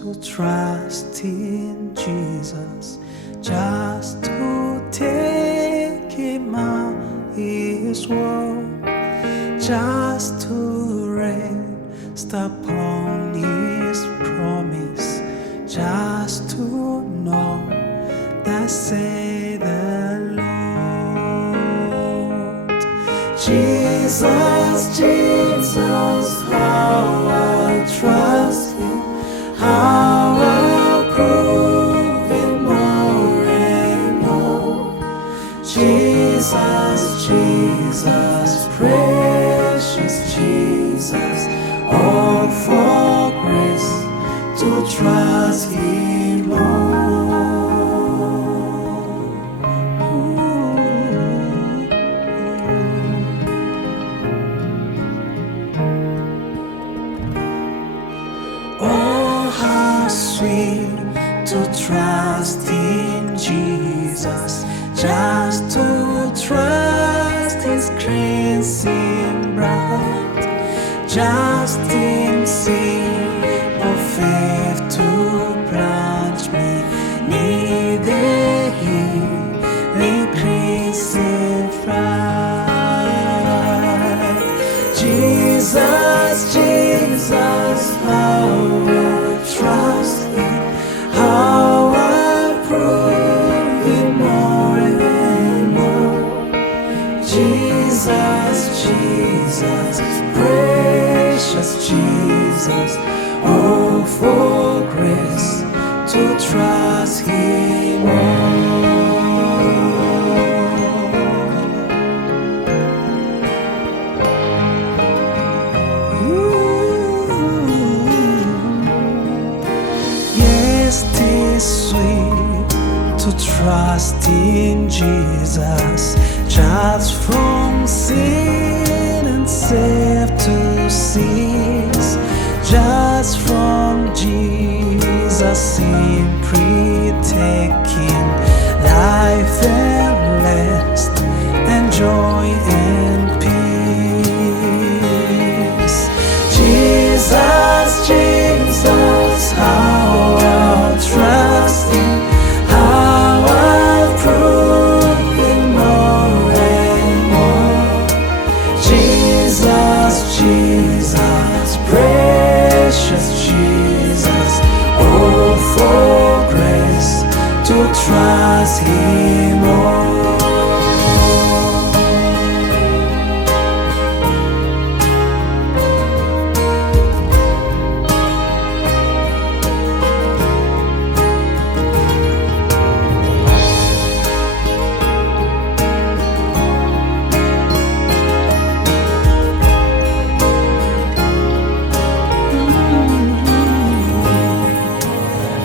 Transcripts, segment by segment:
to trust in Jesus, just to take Him at His word, just to rest upon His promise, just to know that say the Lord. Jesus, Jesus, how I trust Him, how I prove Him more and more. Jesus, Jesus, precious Jesus, all for grace to trust Him more. Oh, how sweet to trust in Jesus, just to trust His cleansing blood, just in simple faith to plunge me neath the healing cleansing flood. Jesus, Jesus, how I trust Him, how I prove Him more and more. Jesus, Jesus, precious Jesus, oh, for grace to trust Him more. Yes, 'tis sweet to trust in Jesus, just from sin and safe to cease, just from Jesus simply taking life and rest and joy and peace. Jesus, Jesus, how I'll trust Him, how I'll prove Him more and more. Jesus, Jesus, precious Jesus, oh, for grace to trust Him more.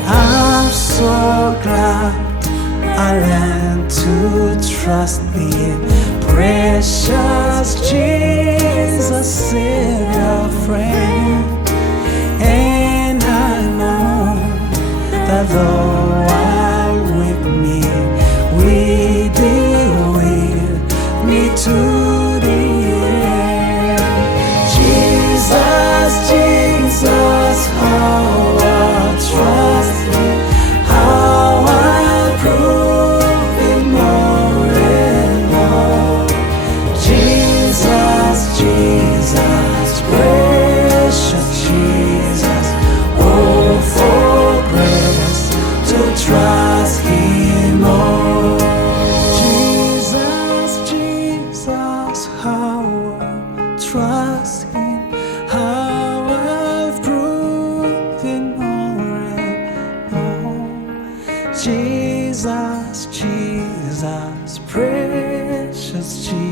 I'm so glad I learned to trust Thee, precious Jesus, Savior, friend. And I know that though I'm with me, with Thee will me to the end. Jesus, Jesus, how I trust Him, how I prove Him more and more. Jesus, Jesus, precious Jesus, oh, for grace to trust Him more. Jesus, Jesus, how I trust Him, how I've proven more and more. Jesus, Jesus, precious Jesus.